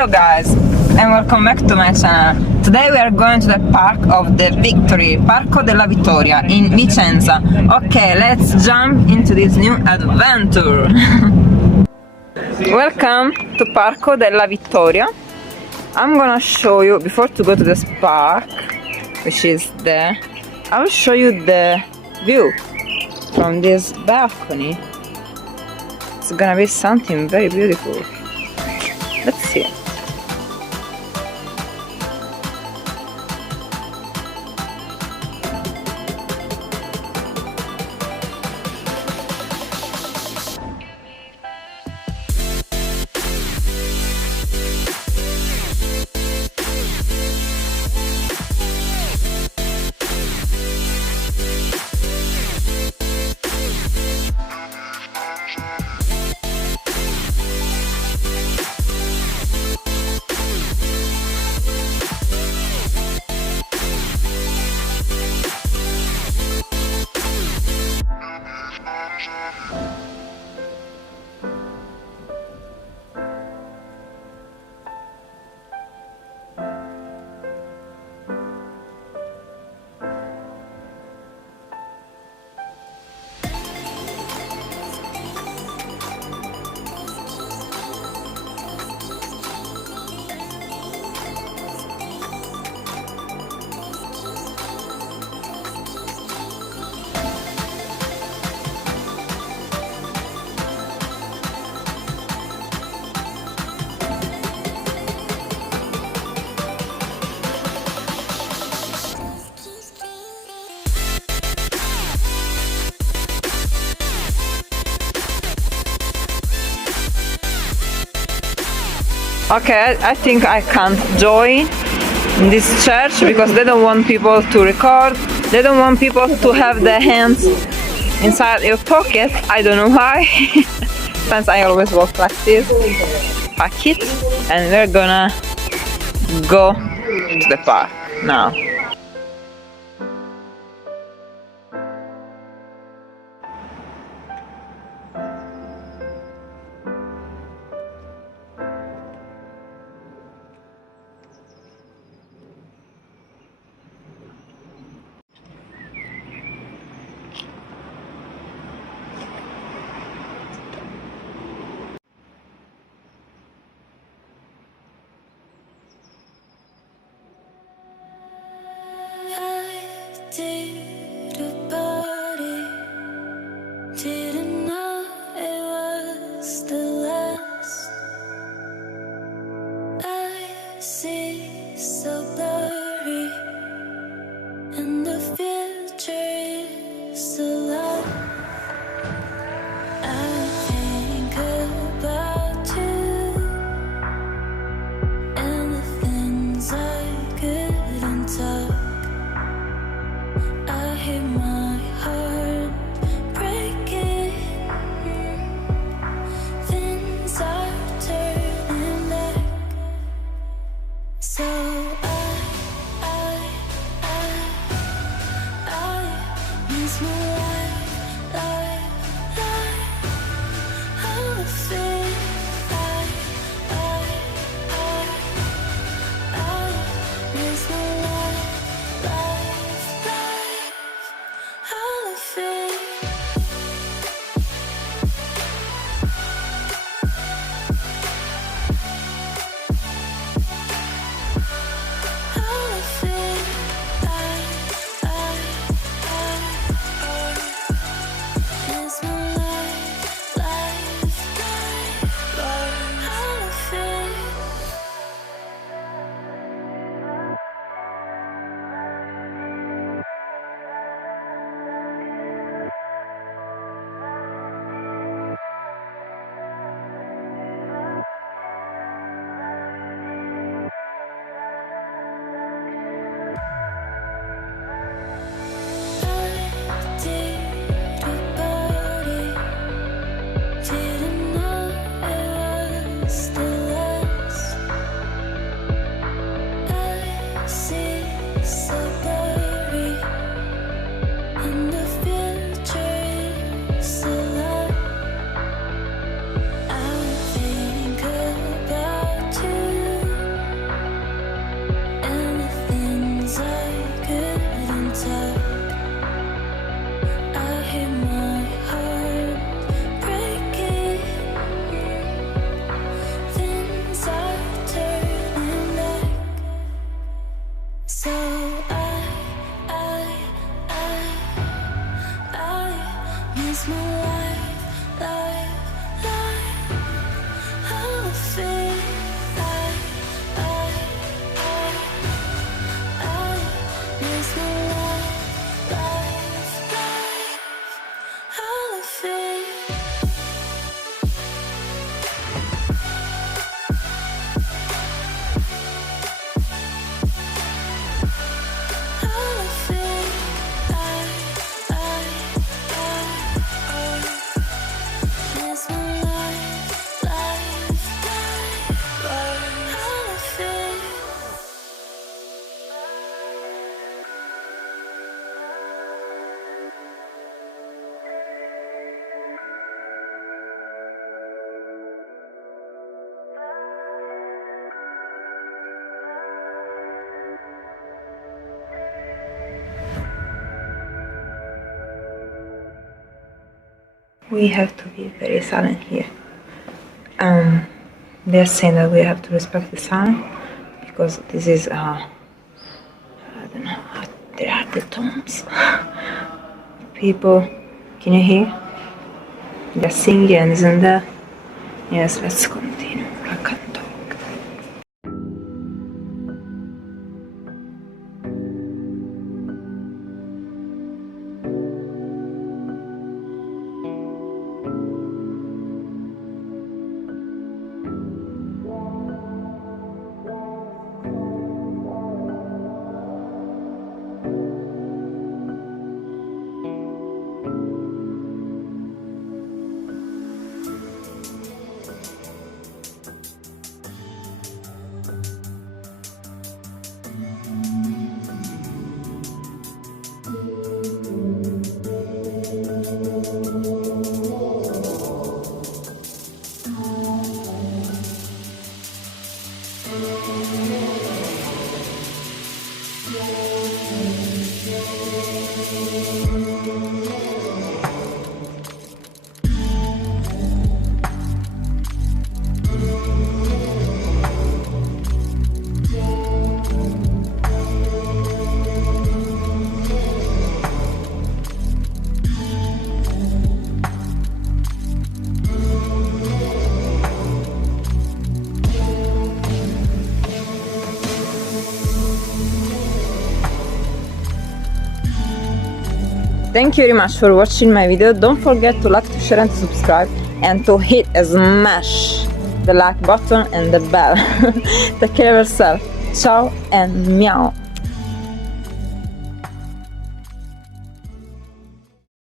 Hello guys, and welcome back to my channel. Today we are going to the Park of the Victory, Parco della Vittoria in Vicenza. Okay, let's jump into this new adventure. Welcome to Parco della Vittoria. I'm gonna show you, before to go to this park, which is there, I will show you the view from this balcony. It's gonna be something very beautiful. Let's see it. Okay, I think I can't join this church because they don't want people to record. They don't want people to have their hands inside your pocket. I don't know why. Since I always walk like this. Pack it, and we're gonna go to the park now. Didn't know it was the last. I see so blurry, and the future is so loud. I think about you and the things I couldn't talk. I hear my heart breaking. Things are turning back. So I We have to be very silent here. They're saying that we have to respect the sign because this is I don't know, there are the tombs. People, can you hear? They're singing, isn't there? Yes, let's continue. I can't talk. Thank you very much for watching my video. Don't forget to like, to share and to subscribe, and to hit and smash the like button and the bell. Take care of yourself. Ciao and meow.